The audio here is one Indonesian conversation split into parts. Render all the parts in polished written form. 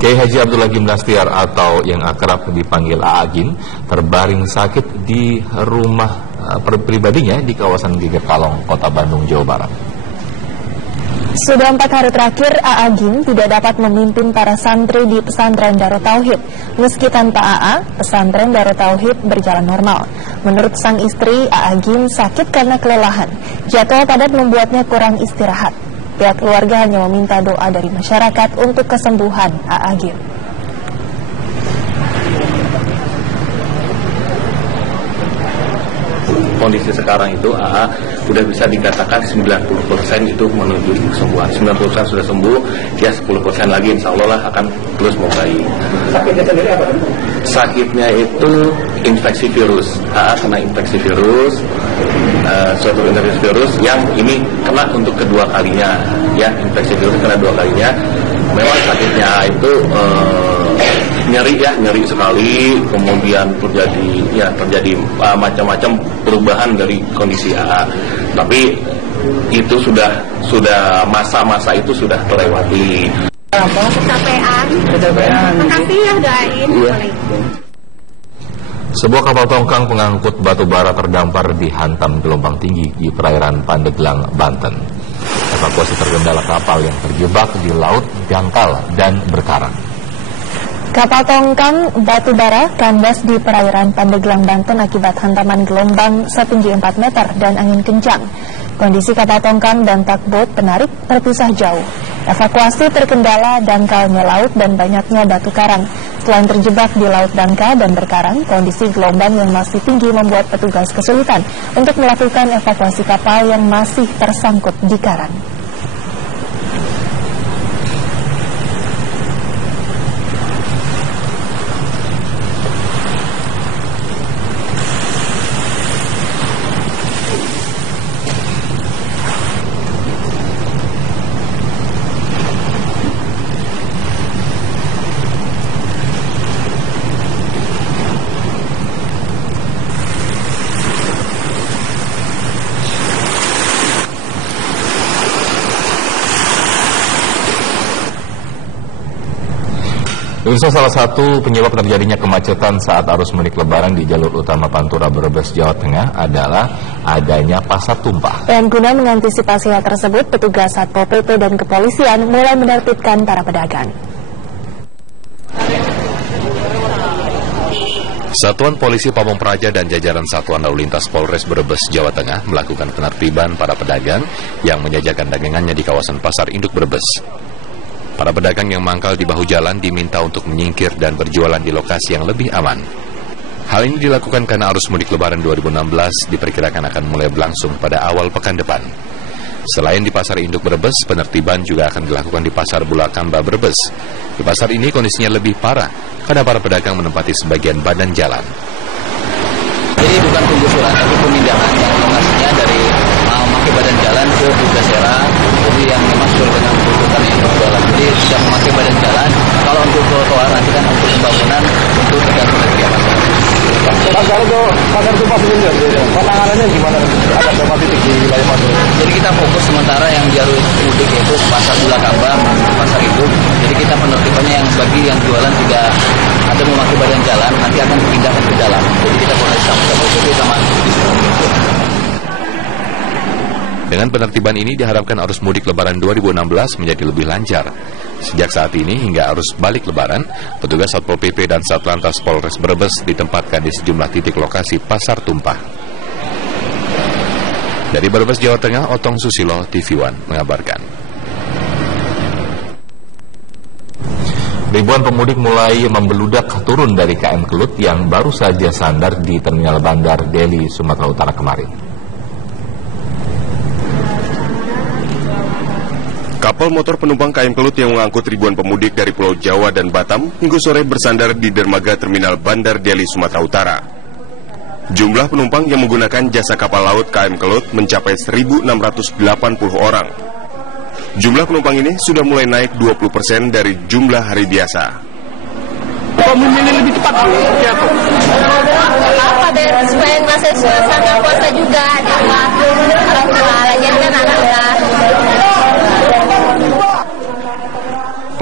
Kiai Haji Abdullah Gimnastiar atau yang akrab dipanggil Aagim terbaring sakit di rumah pribadinya di kawasan Geger Kalong, Kota Bandung, Jawa Barat. Sudah 4 hari terakhir, Aagim tidak dapat memimpin para santri di pesantren Darut Tauhid. Meski tanpa AA, pesantren Darut Tauhid berjalan normal. Menurut sang istri, Aagim sakit karena kelelahan. Jadwal padat membuatnya kurang istirahat. Pihak keluarga hanya meminta doa dari masyarakat untuk kesembuhan Aagim. Kondisi sekarang itu AA sudah bisa dikatakan 90% itu menuju kesembuhan. 90% sudah sembuh, ya 10% lagi insya Allah lah akan terus membaik. Sakitnya sendiri apa? Sakitnya itu infeksi virus. AA kena infeksi virus, suatu infeksi virus yang ini kena untuk kedua kalinya. Ya, infeksi virus kena 2 kalinya. Memang sakitnya itu nyeri sekali, kemudian terjadi macam-macam perubahan dari kondisi AA. Tapi itu sudah masa-masa itu sudah terlewati. Kecapean. Makasih ya doain. Iya. Sebuah kapal tongkang pengangkut batu bara terdampar dihantam gelombang tinggi di perairan Pandeglang, Banten. Evakuasi terkendala kapal yang terjebak di laut dangkal dan berkarang. Kapal tongkang batu bara kandas di perairan Pandeglang, Banten akibat hantaman gelombang setinggi 4 meter dan angin kencang. Kondisi kapal tongkang dan tugboat penarik terpisah jauh. Evakuasi terkendala dangkalnya laut dan banyaknya batu karang. Selain terjebak di laut dangkal dan berkarang, kondisi gelombang yang masih tinggi membuat petugas kesulitan untuk melakukan evakuasi kapal yang masih tersangkut di karang. Pemirsa, salah satu penyebab terjadinya kemacetan saat arus mudik Lebaran di jalur utama Pantura Brebes, Jawa Tengah adalah adanya pasar tumpah. Dan guna mengantisipasi hal tersebut, petugas Satpol PP dan kepolisian mulai menertibkan para pedagang. Satuan Polisi Pamong Praja dan jajaran Satuan Lalu Lintas Polres Brebes, Jawa Tengah melakukan penertiban para pedagang yang menjajakan dagangannya di kawasan Pasar Induk Brebes. Para pedagang yang mangkal di bahu jalan diminta untuk menyingkir dan berjualan di lokasi yang lebih aman. Hal ini dilakukan karena arus mudik Lebaran 2016 diperkirakan akan mulai berlangsung pada awal pekan depan. Selain di Pasar Induk Brebes, penertiban juga akan dilakukan di Pasar Bulakamba Brebes. Di pasar ini kondisinya lebih parah karena para pedagang menempati sebagian badan jalan. Jadi bukan penggusuran, tapi pemindahan yang lokasinya dari memakai badan jalan ke Bugasera, jadi yang memang sesuai dengan kebutuhan yang berjualan. Jadi sudah memakai badan jalan, kalau untuk trotoar nanti kan untuk pembangunan untuk tergantung dari pihak masyarakat. Pak, kalau ke pasar tumpah sendiri, penanganannya gimana? Ada berapa titik di wilayah Pantura? Jadi kita fokus sementara yang jalur mudik yaitu Pasar Bulakamba, Pasar itu. Jadi kita penertibannya yang bagi yang jualan tidak ada memakai badan jalan, nanti akan dipindahkan ke dalam. Jadi kita koordinasi sama Dengan penertiban ini diharapkan arus mudik Lebaran 2016 menjadi lebih lancar. Sejak saat ini hingga arus balik Lebaran, petugas Satpol PP dan Satlantas Polres Brebes ditempatkan di sejumlah titik lokasi pasar tumpah. Dari Brebes, Jawa Tengah, Otong Susilo, TV One mengabarkan. Ribuan pemudik mulai membeludak turun dari KM Kelut yang baru saja sandar di Terminal Bandar Deli, Sumatera Utara kemarin. Kapal motor penumpang KM Kelut yang mengangkut ribuan pemudik dari Pulau Jawa dan Batam minggu sore bersandar di dermaga Terminal Bandar Deli, Sumatera Utara. Jumlah penumpang yang menggunakan jasa kapal laut KM Kelut mencapai 1.680 orang. Jumlah penumpang ini sudah mulai naik 20% dari jumlah hari biasa. Memilih lebih cepat seperti apa? Apa biar supaya masuk suasana puasa juga di rumah orang tua, jadi kan anak-anak.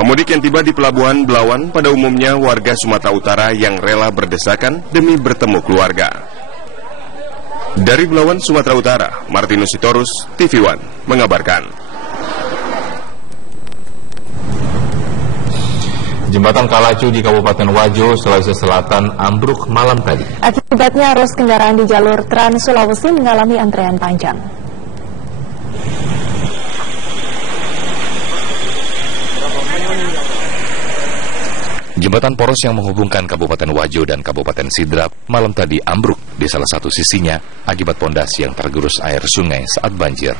Pemudik yang tiba di Pelabuhan Belawan pada umumnya warga Sumatera Utara yang rela berdesakan demi bertemu keluarga. Dari Belawan, Sumatera Utara, Martinus Sitorus, TV One, mengabarkan. Jembatan Kalacu di Kabupaten Wajo, Sulawesi Selatan ambruk malam tadi. Akibatnya arus kendaraan di jalur Trans Sulawesi mengalami antrean panjang. Jembatan poros yang menghubungkan Kabupaten Wajo dan Kabupaten Sidrap malam tadi ambruk di salah satu sisinya akibat pondasi yang tergerus air sungai saat banjir.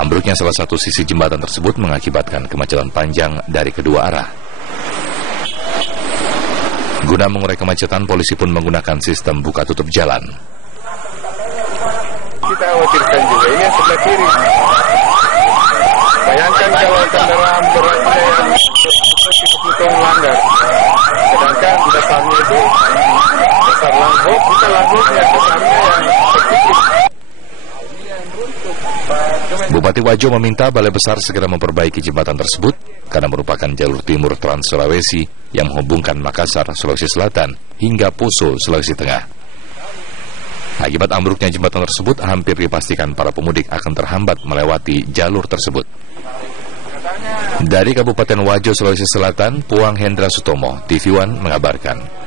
Ambruknya salah satu sisi jembatan tersebut mengakibatkan kemacetan panjang dari kedua arah. Guna mengurai kemacetan, polisi pun menggunakan sistem buka tutup jalan. Kita khawatirkan juga ini yang sebelah kiri. Bayangkan kalau kendaraan beratnya yang betul melanggar. Sedangkan di depannya itu dasar langhok, bukan langhoknya, dasarnya yang tertutup. Bupati Wajo meminta Balai Besar segera memperbaiki jembatan tersebut karena merupakan jalur timur Trans Sulawesi yang menghubungkan Makassar, Sulawesi Selatan hingga Poso, Sulawesi Tengah. Akibat ambruknya jembatan tersebut, hampir dipastikan para pemudik akan terhambat melewati jalur tersebut. Dari Kabupaten Wajo, Sulawesi Selatan, Puang Hendra Sutomo, TV One mengabarkan.